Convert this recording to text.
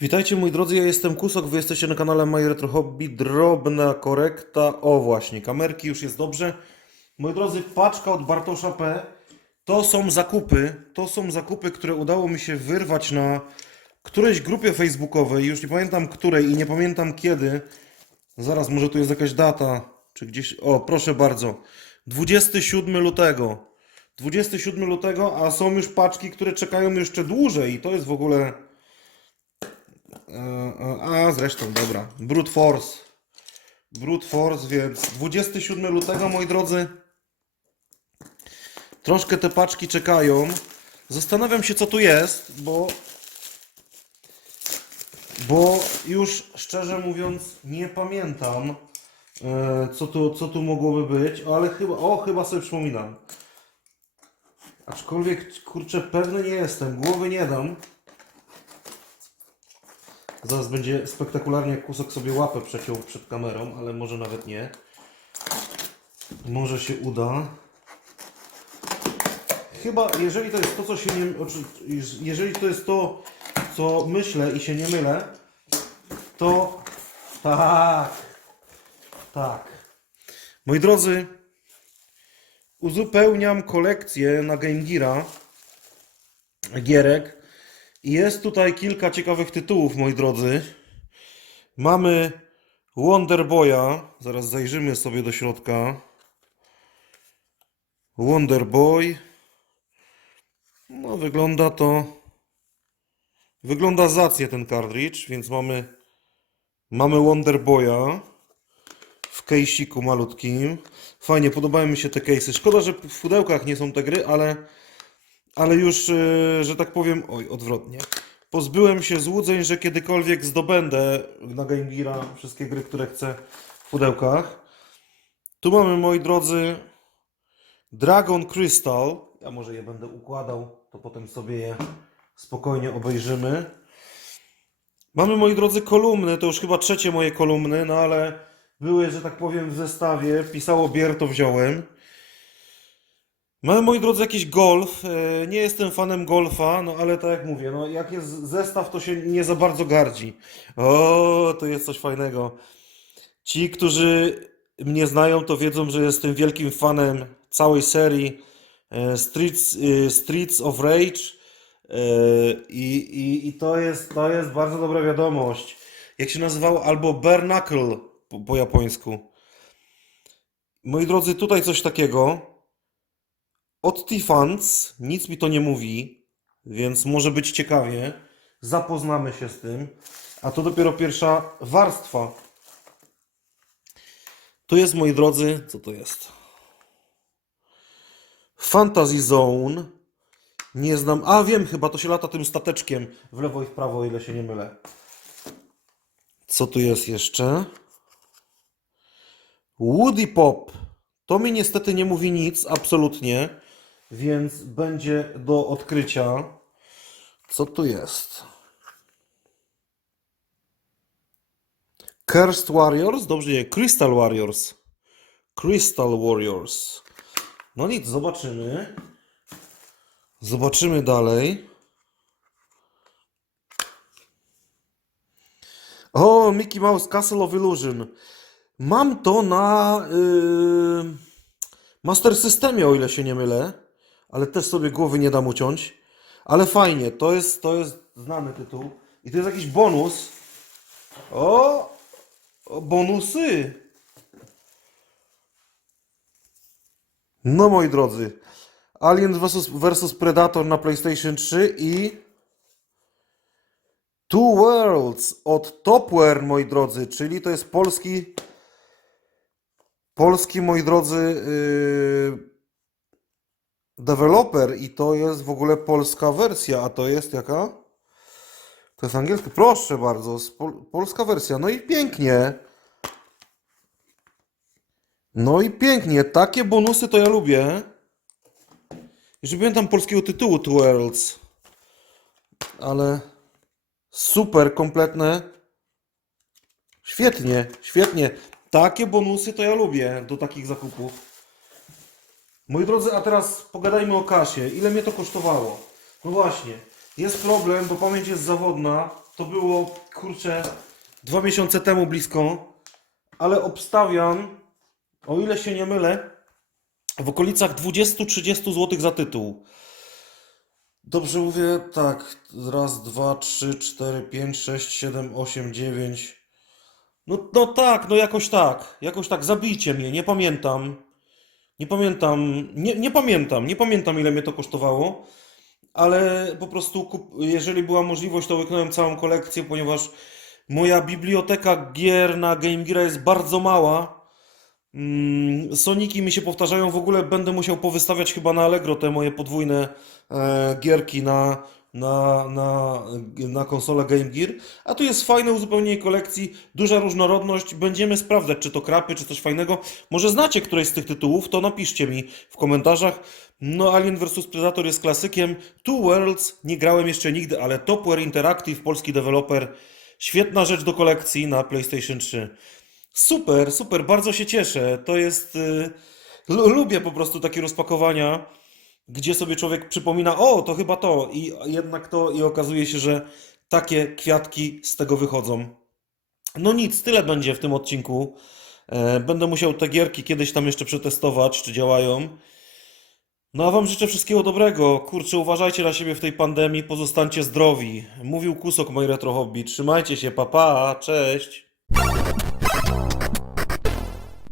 Witajcie moi drodzy, ja jestem Kusok, wy jesteście na kanale My Retro Hobby, drobna korekta, o właśnie, kamerki już jest dobrze. Moi drodzy, paczka od Bartosza P, to są zakupy, to są zakupy, które udało mi się wyrwać na którejś grupie facebookowej, już nie pamiętam której i nie pamiętam kiedy. Zaraz, może tu jest jakaś data, czy gdzieś, o proszę bardzo, 27 lutego. 27 lutego, a są już paczki, które czekają jeszcze dłużej i to jest w ogóle... E, e, A, zresztą, dobra. Brute Force. Brute Force, więc 27 lutego, moi drodzy. Troszkę te paczki czekają. Zastanawiam się, co tu jest, bo. Bo już szczerze mówiąc, nie pamiętam, e, co tu, co tu mogłoby być, ale chyba. O, chyba sobie przypominam. Aczkolwiek, kurczę, pewny nie jestem. Głowy nie dam. Zaraz będzie spektakularnie, jak Kusok sobie łapę przeciął przed kamerą, ale może nawet nie. Może się uda. Chyba, jeżeli to jest to, co się nie... Jeżeli to jest to, co myślę i się nie mylę, to... Tak. Tak. Moi drodzy, uzupełniam kolekcję na Game Geara gierek. Jest tutaj kilka ciekawych tytułów, moi drodzy. Mamy Wonder Boya. Zaraz zajrzymy sobie do środka. Wonder Boy. No, wygląda to. Wygląda zacnie ten kartridż, więc mamy. Mamy Wonder Boya w kejsiku malutkim. Fajnie, podobają mi się te case'y. Szkoda, że w pudełkach nie są te gry, ale ale już, e, że tak powiem, oj, odwrotnie. Pozbyłem się złudzeń, że kiedykolwiek zdobędę na Game Geara wszystkie gry, które chcę w pudełkach. Tu mamy, moi drodzy, Dragon Crystal. Ja może je będę układał, to potem sobie je spokojnie obejrzymy. Mamy, moi drodzy, kolumny. To już chyba trzecie moje kolumny, no ale były, że tak powiem, w zestawie. Pisało Bier, to wziąłem. Mamy, moi drodzy, jakiś golf. E, Nie jestem fanem golfa, no ale tak jak mówię, no jak jest zestaw, to się nie za bardzo gardzi. O, to jest coś fajnego. Ci, którzy mnie znają, to wiedzą, że jestem wielkim fanem całej serii e, Streets, e, Streets of Rage. I, i, i to, jest, to jest bardzo dobra wiadomość. Jak się nazywał? Albo Bare Knuckle po, po japońsku. Moi drodzy, tutaj coś takiego. Od T-Funds nic mi to nie mówi, więc może być ciekawie. Zapoznamy się z tym. A to dopiero pierwsza warstwa. Tu jest, moi drodzy, co to jest? Fantasy Zone. Nie znam. A wiem, chyba to się lata tym stateczkiem w lewo i w prawo, o ile się nie mylę. Co tu jest jeszcze? Woody Pop. To mi niestety nie mówi nic, absolutnie. Więc będzie do odkrycia. Co tu jest? Cursed Warriors? Dobrze nie, Crystal Warriors. Crystal Warriors. No nic, zobaczymy. Zobaczymy dalej. O, Mickey Mouse Castle of Illusion. Mam to na yy, Master Systemie, o ile się nie mylę, ale też sobie głowy nie dam uciąć. Ale fajnie, to jest, to jest znany tytuł. I to jest jakiś bonus. O, bonusy. No moi drodzy, Alien vs, vs Predator na PlayStation 3 i Two Worlds od Topware, moi drodzy, czyli to jest polski polski, moi drodzy, yy, deweloper i to jest w ogóle polska wersja, a to jest jaka? To jest angielski. Proszę bardzo, pol polska wersja. No i pięknie. No i pięknie. Takie bonusy to ja lubię. Nie pamiętam polskiego tytułu Two Worlds. Ale super, kompletne. Świetnie, świetnie. Takie bonusy to ja lubię do takich zakupów. Moi drodzy, a teraz pogadajmy o kasie. Ile mnie to kosztowało? No właśnie, jest problem, bo pamięć jest zawodna. To było, kurczę, dwa miesiące temu blisko, ale obstawiam, o ile się nie mylę, w okolicach 20-30 zł za tytuł. Dobrze mówię? Tak. Raz, dwa, trzy, cztery, pięć, sześć, siedem, osiem, dziewięć. No, no tak, no jakoś tak. Jakoś tak. Zabijcie mnie, nie pamiętam. Nie pamiętam, nie, nie pamiętam, nie pamiętam ile mnie to kosztowało, ale po prostu kup, jeżeli była możliwość, to łyknąłem całą kolekcję, ponieważ moja biblioteka gier na Game Gear jest bardzo mała. Mm, Soniki mi się powtarzają, w ogóle będę musiał powystawiać chyba na Allegro te moje podwójne e, gierki na, na, na, na konsolę Game Gear. A tu jest fajne uzupełnienie kolekcji, duża różnorodność. Będziemy sprawdzać, czy to krapy, czy coś fajnego. Może znacie któreś z tych tytułów, to napiszcie mi w komentarzach. No, Alien vs Predator jest klasykiem. Two Worlds nie grałem jeszcze nigdy, ale Topware Interactive, polski deweloper. Świetna rzecz do kolekcji na PlayStation 3. Super, super, bardzo się cieszę. To jest. y, lu- lubię po prostu takie rozpakowania, gdzie sobie człowiek przypomina, o, to chyba to, i jednak to, i okazuje się, że takie kwiatki z tego wychodzą. No nic, tyle będzie w tym odcinku. E, Będę musiał te gierki kiedyś tam jeszcze przetestować, czy działają. No a Wam życzę wszystkiego dobrego. Kurczę, uważajcie na siebie w tej pandemii, pozostańcie zdrowi. Mówił Kusok, mój retro hobby. Trzymajcie się, papa, pa, cześć.